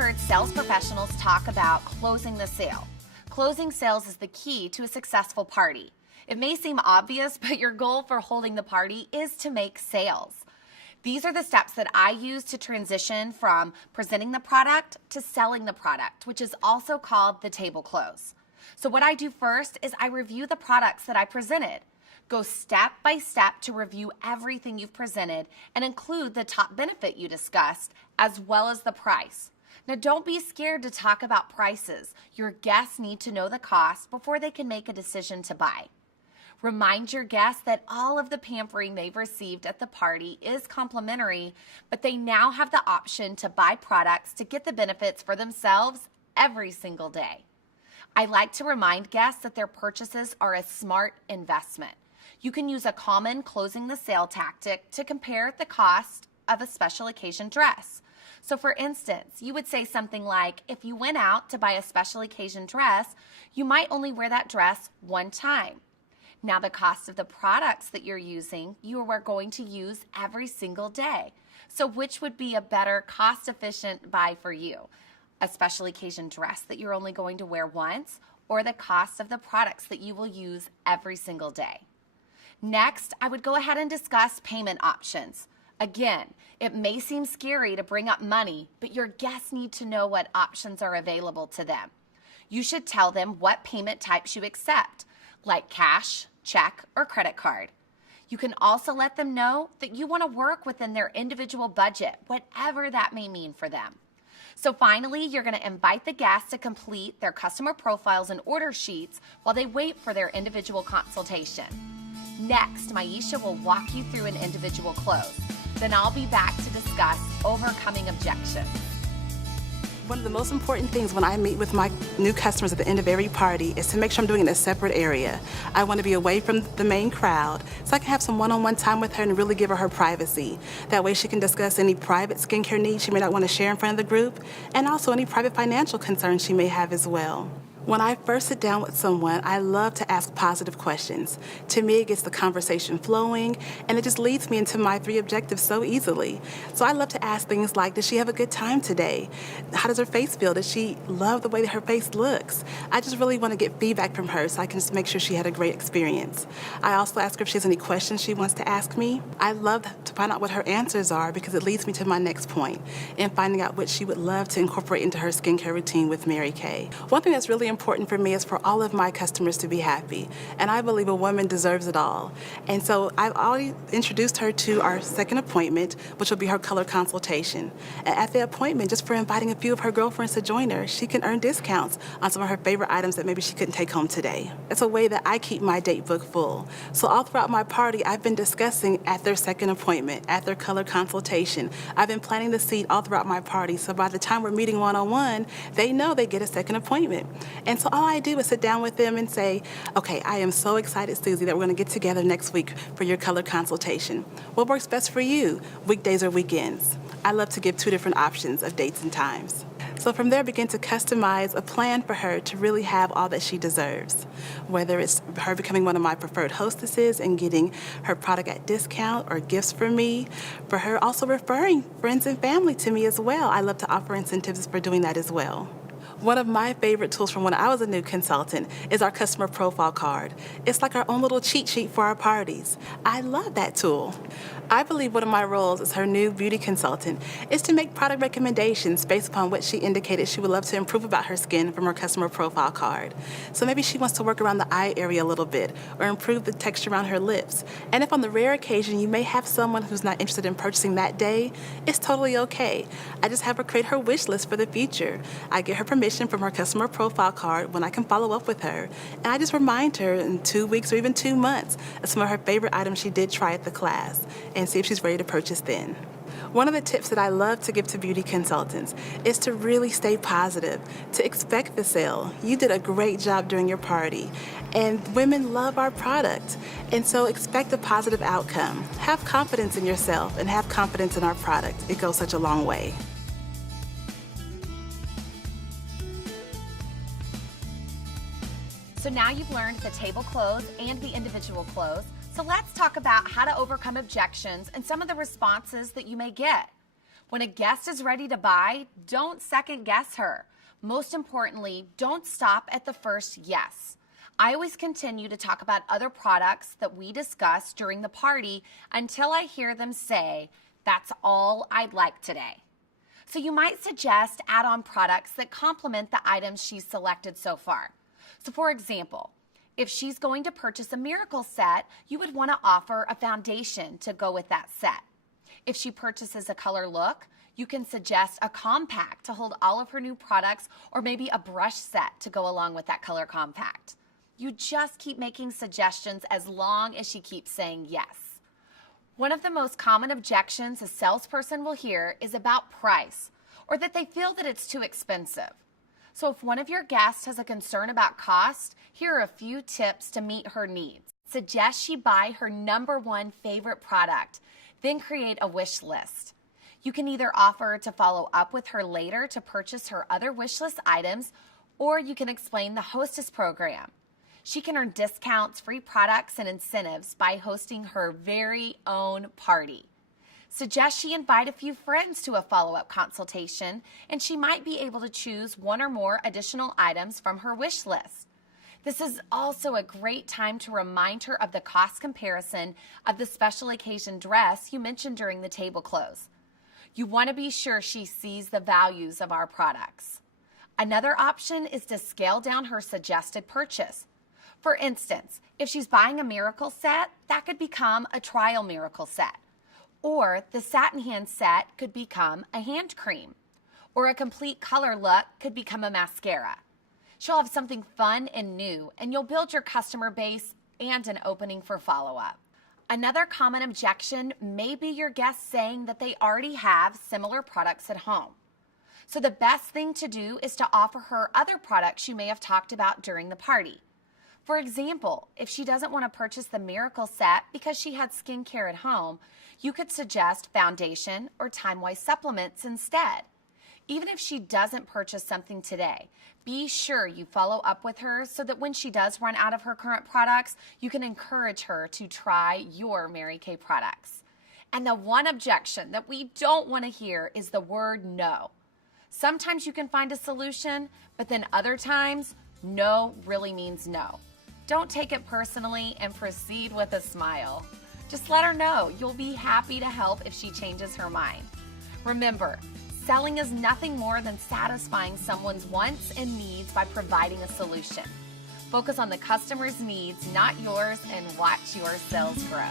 heard sales professionals talk about closing the sale. Closing sales is the key to a successful party. It may seem obvious, but your goal for holding the party is to make sales. These are the steps that I use to transition from presenting the product to selling the product, which is also called the table close. So what I do first is I review the products that I presented. Go step by step to review everything you've presented and include the top benefit you discussed as well as the price. Now, don't be scared to talk about prices. Your guests need to know the cost before they can make a decision to buy. Remind your guests that all of the pampering they've received at the party is complimentary, but they now have the option to buy products to get the benefits for themselves every single day. I like to remind guests that their purchases are a smart investment. You can use a common closing the sale tactic to compare the cost of a special occasion dress. So for instance, you would say something like, if you went out to buy a special occasion dress, you might only wear that dress one time. Now the cost of the products that you're using, you are going to use every single day. So which would be a better cost-efficient buy for you? A special occasion dress that you're only going to wear once, or the cost of the products that you will use every single day? Next, I would go ahead and discuss payment options. Again, it may seem scary to bring up money, but your guests need to know what options are available to them. You should tell them what payment types you accept, like cash, check, or credit card. You can also let them know that you want to work within their individual budget, whatever that may mean for them. So finally, you're going to invite the guests to complete their customer profiles and order sheets while they wait for their individual consultation. Next, Maisha will walk you through an individual close. Then I'll be back to discuss overcoming objections. One of the most important things when I meet with my new customers at the end of every party is to make sure I'm doing it in a separate area. I want to be away from the main crowd so I can have some one-on-one time with her and really give her privacy. That way she can discuss any private skincare needs she may not want to share in front of the group, and also any private financial concerns she may have as well. When I first sit down with someone, I love to ask positive questions. To me, it gets the conversation flowing, and it just leads me into my 3 objectives so easily. So I love to ask things like, does she have a good time today? How does her face feel? Does she love the way that her face looks? I just really want to get feedback from her so I can just make sure she had a great experience. I also ask her if she has any questions she wants to ask me. I love to find out what her answers are because it leads me to my next point in finding out what she would love to incorporate into her skincare routine with Mary Kay. One thing that's really important for me is for all of my customers to be happy, and I believe a woman deserves it all. And so I've already introduced her to our second appointment, which will be her color consultation. And at the appointment, just for inviting a few of her girlfriends to join her, she can earn discounts on some of her favorite items that maybe she couldn't take home today. It's a way that I keep my date book full. So all throughout my party, I've been discussing at their second appointment, at their color consultation. I've been planting the seed all throughout my party, so by the time we're meeting one-on-one, they know they get a second appointment. And so all I do is sit down with them and say, okay, I am so excited, Susie, that we're going to get together next week for your color consultation. What works best for you, weekdays or weekends? I love to give 2 different options of dates and times. So from there, begin to customize a plan for her to really have all that she deserves, whether it's her becoming one of my preferred hostesses and getting her product at discount or gifts from me, for her also referring friends and family to me as well. I love to offer incentives for doing that as well. One of my favorite tools from when I was a new consultant is our customer profile card. It's like our own little cheat sheet for our parties. I love that tool. I believe one of my roles as her new beauty consultant is to make product recommendations based upon what she indicated she would love to improve about her skin from her customer profile card. So maybe she wants to work around the eye area a little bit or improve the texture around her lips. And if on the rare occasion you may have someone who's not interested in purchasing that day, it's totally okay. I just have her create her wish list for the future. I get her permission from her customer profile card when I can follow up with her. And I just remind her in 2 weeks or even 2 months of some of her favorite items she did try at the class and see if she's ready to purchase then. One of the tips that I love to give to beauty consultants is to really stay positive, to expect the sale. You did a great job during your party, and women love our product. And so expect a positive outcome. Have confidence in yourself and have confidence in our product. It goes such a long way. So now you've learned the table close and the individual close. So let's talk about how to overcome objections and some of the responses that you may get. When a guest is ready to buy, don't second guess her. Most importantly, don't stop at the first yes. I always continue to talk about other products that we discuss during the party until I hear them say, "That's all I'd like today." So you might suggest add-on products that complement the items she's selected so far. So for example, if she's going to purchase a Miracle set, you would want to offer a foundation to go with that set. If she purchases a color look, you can suggest a compact to hold all of her new products, or maybe a brush set to go along with that color compact. You just keep making suggestions as long as she keeps saying yes. One of the most common objections a salesperson will hear is about price, or that they feel that it's too expensive. So if one of your guests has a concern about cost, here are a few tips to meet her needs. Suggest she buy her #1 favorite product, then create a wish list. You can either offer to follow up with her later to purchase her other wish list items, or you can explain the Hostess program. She can earn discounts, free products, and incentives by hosting her very own party. Suggest she invite a few friends to a follow-up consultation, and she might be able to choose one or more additional items from her wish list. This is also a great time to remind her of the cost comparison of the special occasion dress you mentioned during the table close. You want to be sure she sees the values of our products. Another option is to scale down her suggested purchase. For instance, if she's buying a Miracle set, that could become a trial Miracle set. Or the satin hand set could become a hand cream. Or a complete color look could become a mascara. She'll have something fun and new, and you'll build your customer base and an opening for follow-up. Another common objection may be your guests saying that they already have similar products at home. So the best thing to do is to offer her other products you may have talked about during the party. For example, if she doesn't want to purchase the Miracle set because she had skincare at home, you could suggest foundation or Time-Wise supplements instead. Even if she doesn't purchase something today, be sure you follow up with her so that when she does run out of her current products, you can encourage her to try your Mary Kay products. And the one objection that we don't want to hear is the word no. Sometimes you can find a solution, but then other times, no really means no. Don't take it personally and proceed with a smile. Just let her know you'll be happy to help if she changes her mind. Remember, selling is nothing more than satisfying someone's wants and needs by providing a solution. Focus on the customer's needs, not yours, and watch your sales grow.